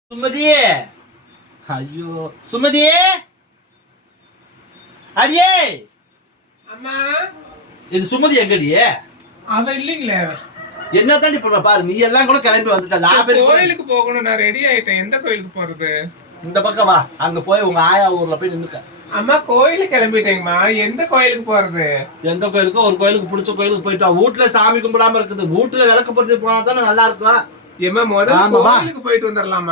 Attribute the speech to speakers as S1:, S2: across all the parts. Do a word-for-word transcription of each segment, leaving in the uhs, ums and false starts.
S1: சுமதி, ஐயோ சுமதி, அடியே
S2: அம்மா,
S1: இது சுமதி எங்கடியே?
S2: அவ இல்லீங்களே.
S1: என்ன தாண்டி பண்ண பாரு, நீ எல்லாம் கூட கிளம்பி வந்துட்ட. லாபம்
S2: கோயிலுக்கு போகணும், நான் ரெடி ஆயிட்டேன். எந்த கோயிலுக்கு போறது?
S1: இந்த பக்கம் வா, அங்க போய் உங்க ஆயா ஊர்ல போய் நின்னுக்க.
S2: அம்மா கோயிலுக்கு கிளம்பிட்டேங்கம்மா. எந்த கோயிலுக்கு போறது?
S1: எந்த கோயிலுக்கு? ஒரு கோயிலுக்கு பிடிச்ச கோயிலுக்கு போயிட்டு வா. வீட்டுல சாமி கும்பிடாம இருக்குது, வீட்டுல விளக்கு பொறுத்து போனா தானே நல்லா இருக்கும்.
S2: ஏமா முதல்ல கோயிலுக்கு போயிட்டு வந்துடலாமா?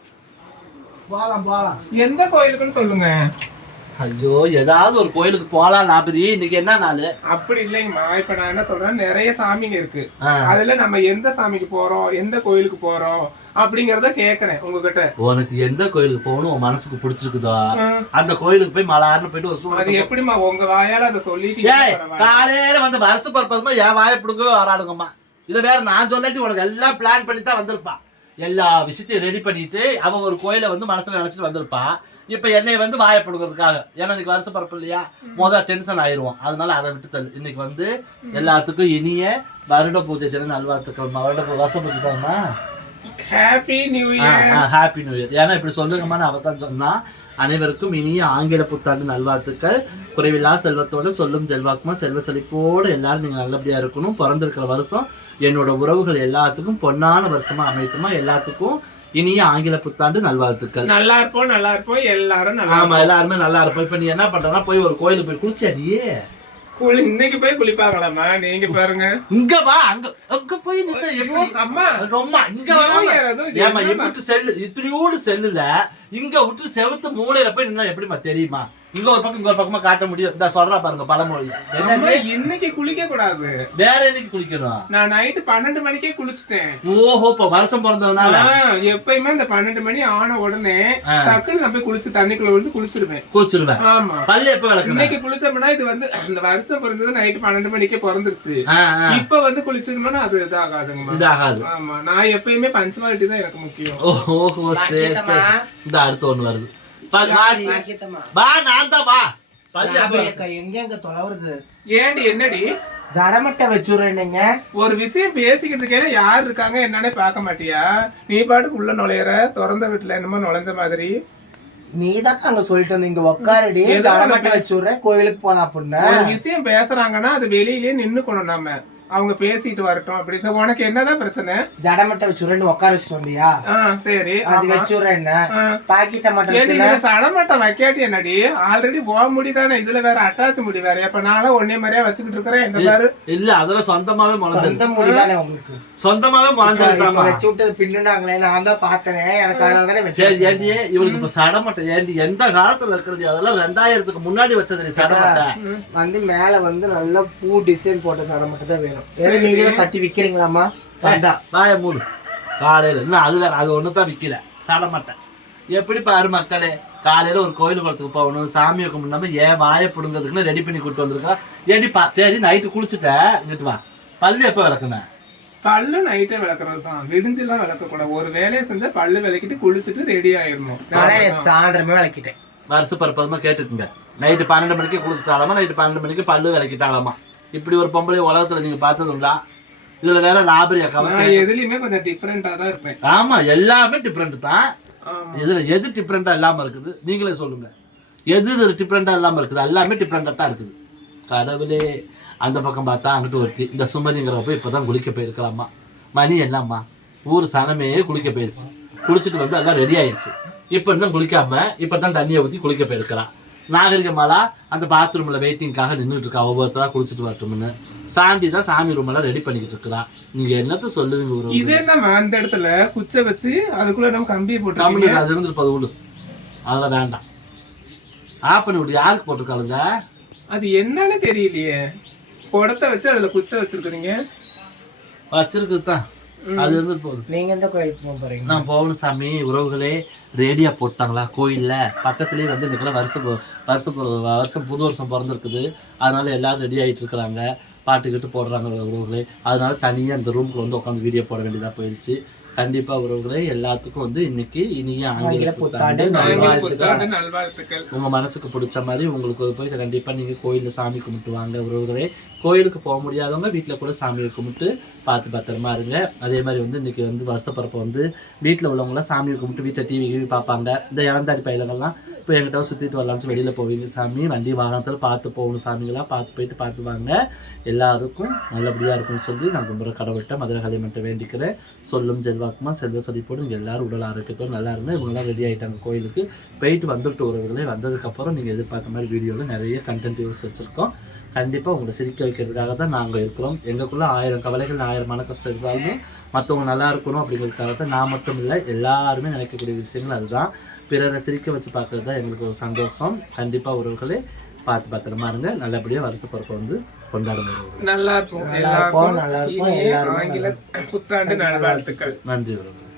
S1: போலாம் போலாம்.
S2: எந்த கோயிலுக்குன்னு சொல்லுங்க.
S1: ஐயோ, ஏதாவது ஒரு கோயிலுக்கு போலாம் லாபதி. இன்னைக்கு என்ன நாள்?
S2: அப்படி இல்லைங்கம்மா, இப்ப நான் என்ன சொல்றேன், நிறைய சாமிங்க இருக்கு. அதுல நம்ம எந்த சாமிக்கு போறோம், எந்த கோயிலுக்கு போறோம் அப்படிங்கறத கேக்குறேன் உங்ககிட்ட.
S1: உனக்கு எந்த கோயிலுக்கு போகணும் உன் மனசுக்கு பிடிச்சிருக்குதோ அந்த கோயிலுக்கு போய் மலார்னு போயிட்டு ஒரு.
S2: அது எப்படிமா உங்க வாயால அதை சொல்லிட்டு
S1: காலையில வந்து வருஷ பரப்பதுமா என் வாயை பிடுங்கவே வராடுங்கம்மா. இதை வேற நான் சொல்லாட்டி உனக்கு எல்லாம் பிளான் பண்ணி தான் வந்திருப்பா. எல்லா விஷயத்தையும் ரெடி பண்ணிட்டு அவ ஒரு கோயிலை வந்து மனசுல நினைச்சிட்டு வந்திருப்பா. இப்ப என்னை வந்து வாயப்படுங்கிறதுக்காக, ஏன்னா இன்னைக்கு வருஷ பரப்பு இல்லையா, முதல் டென்ஷன் ஆயிடுவோம். அதனால அதை விட்டு தள்ளு. இன்னைக்கு வந்து எல்லாத்துக்கும் இனிய வருட பூஜை தினம் நல்வாழ்த்துக்கள். வருட வருஷ பூஜை தானம்மா.
S2: Happy new year.
S1: Happy new year. ஏன்னா இப்படி சொல்லுங்கம்மா, அவ தான் சொன்னா. அனைவருக்கும் இனிய ஆங்கில புத்தாண்டு நல்வாழ்த்துக்கள். குறைவில்லா செல்வத்தோடு சொல்லும் செல்வாக்குமா செல்வ செழிப்போடு எல்லாரும் நீங்க நல்லபடியா இருக்கணும். பிறந்திருக்கிற வருஷம் என்னோட உறவுகள் எல்லாத்துக்கும் பொன்னான வருஷமா அமையட்டுமா. எல்லாத்துக்கும் இனிய ஆங்கில புத்தாண்டு நல்வாழ்த்துக்கள்.
S2: நல்லா இருப்போம், நல்லா இருப்போம், எல்லாரும் நல்லா.
S1: ஆமா, எல்லாருமே நல்லா இருப்போம். இப்ப நீ என்ன பண்றனா, போய் ஒரு கோயிலுக்கு போய் குளிச்சாடியே.
S2: குளி இன்னைக்கு போய் குளிப்பாங்களாமா? நீங்க பாருங்க.
S1: இங்க வா, அங்க அங்க போய்
S2: அம்மா
S1: ரொம்ப இங்க ஏமா எப்படி செல்லு இத்திரியோடு செல்லுல இங்க விட்டு செவுத்து மூலையில போய் நின்னா எப்படிமா தெரியுமா? இங்க ஒரு பக்கம் இங்க ஒரு பக்கமா காட்ட முடியும். இந்த சொல்றா பாருங்க பழமொழி.
S2: இன்னைக்கு குளிக்க கூடாது.
S1: வேற என்னைக்கு குளிக்கணும்?
S2: நான் நைட்டு பன்னெண்டு மணிக்கே குளிச்சுட்டேன்.
S1: ஓஹோ, இப்ப வருஷம் பிறந்ததுனால
S2: எப்பயுமே இந்த பன்னெண்டு மணி ஆன உடனே டக்குன்னு நான் போய் குளிச்சு தண்ணிக்குள்ள விழுந்து குளிச்சிருவேன்.
S1: குளிச்சிருவேன்.
S2: ஆமா.
S1: பல்லு எப்ப விளக்கு?
S2: இன்னைக்கு குளிச்சோம்னா இது வந்து அந்த வருஷம் பிறந்தது நைட்டு பன்னெண்டு மணிக்கே பிறந்துருச்சு. இப்ப வந்து குளிச்சோம்னா அது இதாகாதுங்க.
S1: இதாகாது.
S2: ஆமா, நான் எப்பயுமே பஞ்சுவாலிட்டி தான் எனக்கு முக்கியம்.
S1: ஓஹோ, சரி சரி. இந்த அடுத்து ஒண்ணு வருது.
S2: ஏண்டி என்னடி
S3: ஜடமட்டை வச்சுடுறேன்னுங்க.
S2: ஒரு விஷயம் பேசிக்கிட்டு இருக்கேன், யாரு இருக்காங்க என்னன்னே பார்க்க மாட்டியா? நீ பாட்டுக்கு உள்ள நுழையிற, திறந்த வீட்டுல என்னமோ நுழைஞ்ச மாதிரி.
S3: நீதான் அங்க சொல்லிட்டு வந்து இங்க உட்காரடி, ஜடமட்டை வச்சுடுறேன் கோயிலுக்கு போனா அப்படின்னு.
S2: ஒரு விஷயம் பேசுறாங்கன்னா அது வெளியிலேயே நின்னுக்கணும். நம்ம அவங்க பேசிட்டு வரட்டும் அப்படி. உனக்கு என்னதான் பிரச்சனை?
S3: ஜடமட்டை வச்சுடுறேன்னு உட்கார வச்சு சொன்னியா?
S2: சரி,
S3: அது வச்சுடுறேன். என்ன பாக்கெட்ட மட்டும்
S2: சடமட்டை வைக்காட்டி என்னடி? ஆல்ரெடி போக முடிதானே, இதுல வேற அட்டாச் முடி வேற. இப்ப நானும் ஒன்னே மாதிரியா வச்சுக்கிட்டு இருக்கிறேன். இந்த பாரு.
S1: இல்ல அதெல்லாம் சொந்தமாவே முளைஞ்சது.
S3: சொந்த முடிதானே உங்களுக்கு?
S1: சொந்தமாவே முளைஞ்சிருக்காமா.
S3: வச்சு விட்டது பின்னுனாங்களே, நான் தான் பார்த்தேன். எனக்கு அதனால தானே வச்சு.
S1: சரி ஏண்டி, இவளுக்கு இப்ப சடமட்டை ஏண்டி எந்த காலத்துல இருக்கிறது? அதெல்லாம் ரெண்டாயிரத்துக்கு முன்னாடி வச்சது சடமட்டை.
S3: வந்து மேல வந்து நல்ல பூ டிசைன் போட்ட சடமட்டை தான் வேணும். நீங்க கட்டி விக்கிறீங்களாமா?
S1: வாய மூடு. காலையில இன்னும் அது வேற, அது ஒண்ணுதான் விக்கல சடமட்டை. எப்படி பாரு மக்களே, காலையில ஒரு கோயில் குளத்துக்கு போகணும், சாமி வைக்க முடியாம ஏன் வாய பிடுங்கிறதுக்குன்னு ரெடி பண்ணி கூட்டு வந்திருக்கா. ஏடி பா, சரி நைட்டு குளிச்சுட்ட, இங்கிட்டு வா. பல்லு எப்ப விளக்குன?
S2: பல்லு நைட்டே விளக்குறது தான், விடிஞ்செல்லாம் விளக்க கூடாது. ஒரு வேலையை செஞ்சா பல்லு விளக்கிட்டு குளிச்சுட்டு ரெடி ஆயிடணும்.
S3: சாயந்தரமே விளக்கிட்டேன்.
S1: வருஷ பரப்பதுமா கேட்டுக்குங்க. நைட்டு பன்னெண்டு மணிக்கு குளிச்சுட்டாலாமா, நைட்டு பன்னெண்டு மணிக்கு பல்லு விளக்கிட்டாலாமா. இப்படி ஒரு பொம்பளை உலகத்துல நீங்க பார்த்ததுங்களா? இதுல வேற லாபரி அக்கா.
S2: எதுலயுமே கொஞ்சம் டிஃபரெண்டா தான் இருப்பேன்.
S1: ஆமா, எல்லாமே டிஃபரெண்ட் தான். இதுல எது டிஃபரெண்டா இல்லாம இருக்குது நீங்களே சொல்லுங்க. எது டிஃபரெண்டா இல்லாம இருக்குது? எல்லாமே டிஃபரெண்டா தான் இருக்குது. கடவுளே, அந்த பக்கம் பார்த்தா அங்கிட்டு ஒருத்தி இந்த சுமதிங்கிறப்ப இப்பதான் குளிக்க போயிருக்கலாமா. மணி என்னம்மா, ஊர் சனமே குளிக்க போயிருச்சு. குளிச்சுட்டு வந்து எல்லாம் ரெடி ஆயிடுச்சு. இப்ப இன்னும் குளிக்காம இப்பதான் தண்ணியை ஊற்றி குளிக்க போயிருக்கிறான். நாகரிகமாலா அந்த பாத்ரூம்ல வெயிட்டிங்காக நின்றுட்டு இருக்கா, ஒவ்வொருத்தரா குளிச்சுட்டு வரட்டும்னு. சாந்தி தான் சாமி ரூம் எல்லாம் ரெடி பண்ணிக்கிட்டு இருக்கிறான். நீங்க என்னத்த சொல்லுவீங்க?
S2: இது என்ன அந்த இடத்துல குச்சை வச்சு அதுக்குள்ள நம்ம கம்பியை போட்டு
S1: கம்பி அது இருந்துருப்பது உள்ள, அதெல்லாம் வேண்டாம். ஆப் பண்ணி விட்டு யாருக்கு போட்டிருக்காளுங்க?
S2: அது என்னன்னு தெரியலையே. குடத்தை வச்சு அதுல குச்சை வச்சிருக்கீங்க.
S1: வச்சிருக்குது தான், அது இருந்து போகுது.
S3: நீங்க எந்த கோயிலுக்கு போறீங்க?
S1: நான் போகணும் சாமி. உறவுகளே ரேடியா போட்டாங்களா கோயில்ல பக்கத்துலயே வந்து இன்னைக்கெல்லாம் வருஷம் வருஷம் வருஷம் புது வருஷம் பிறந்திருக்குது. அதனால எல்லாரும் ரெடி ஆகிட்டு இருக்கிறாங்க, பாட்டுக்கிட்டு போடுறாங்க உறவுகளே. அதனால தனியாக அந்த ரூமுக்கு வந்து உட்காந்து வீடியோ போட வேண்டியதாக போயிடுச்சு. கண்டிப்பா உறவுகளே எல்லாத்துக்கும் வந்து இன்னைக்கு இனிய ஆங்கில புத்தாண்டு
S2: ஆங்கில புத்தாண்டு நல்வாழ்த்துக்கள்.
S1: உங்க மனசுக்கு பிடிச்ச மாதிரி உங்களுக்கு போய் கண்டிப்பா நீங்க கோயில்ல சாமி கும்பிட்டு வாங்க உறவுகளே. கோயிலுக்கு போக முடியாதவங்க வீட்டில் கூட சாமியை கும்பிட்டு பார்த்து பத்திரமா இருங்க. அதே மாதிரி வந்து இன்னைக்கு வந்து வருஷப்பரப்பை வந்து வீட்டில் உள்ளவங்களாம் சாமியை கும்பிட்டு வீட்டில் டிவி டிவி பார்ப்பாங்க. இந்த இறந்தாடி பயிலங்கள்லாம் இப்போ எங்கிட்ட சுற்றிட்டு வரலாம்னு வெளியில் போவீங்க சாமி, வண்டி வாகனத்தில் பார்த்து போகணும் சாமிங்களாம் பார்த்து போயிட்டு பார்த்து வாங்க. எல்லாருக்கும் நல்லபடியாக இருக்கும்னு சொல்லி நான் கும்பிட்ற கடவுள்கிட்ட மதுரை களிமண்ட்டை வேண்டிக்கிறேன். சொல்லும் செல்வாக்குமா செல்வ செழிப்போடு நீங்கள் எல்லாரும் உடல் ஆரோக்கியத்தோடு நல்லா இருந்தால் இவங்கெல்லாம் ரெடி ஆகிட்டாங்க கோயிலுக்கு போயிட்டு வந்துட்டு உறவுகளே. வந்ததுக்கப்புறம் நீங்கள் எதிர்பார்த்த மாதிரி வீடியோவில் நிறைய கண்டென்ட் யூஸ் வச்சுருக்கோம். கண்டிப்பாக உங்களை சிரிக்க வைக்கிறதுக்காக தான் நாங்கள் இருக்கிறோம். எங்களுக்குள்ளே ஆயிரம் கவலைகள் ஆயிரம் மன கஷ்டம் இருந்தாலும் மற்றவங்க நல்லா இருக்கணும் அப்படிங்கிறதுக்காக தான் நான் மட்டும் இல்லை எல்லாருமே நினைக்கக்கூடிய விஷயங்கள் அதுதான். பிறரை சிரிக்க வச்சு பார்க்கறது தான் எங்களுக்கு ஒரு சந்தோஷம். கண்டிப்பாக உறவுகளே பார்த்து பத்திரமா இருங்க. நல்லபடியாக வருஷ பிறப்பை வந்து கொண்டாடுங்க.
S2: நல்லா இருக்கும். எல்லாருக்கும் ஆங்கில புத்தாண்டு நல்வாழ்த்துக்கள்.
S1: நன்றி உறவுகளே.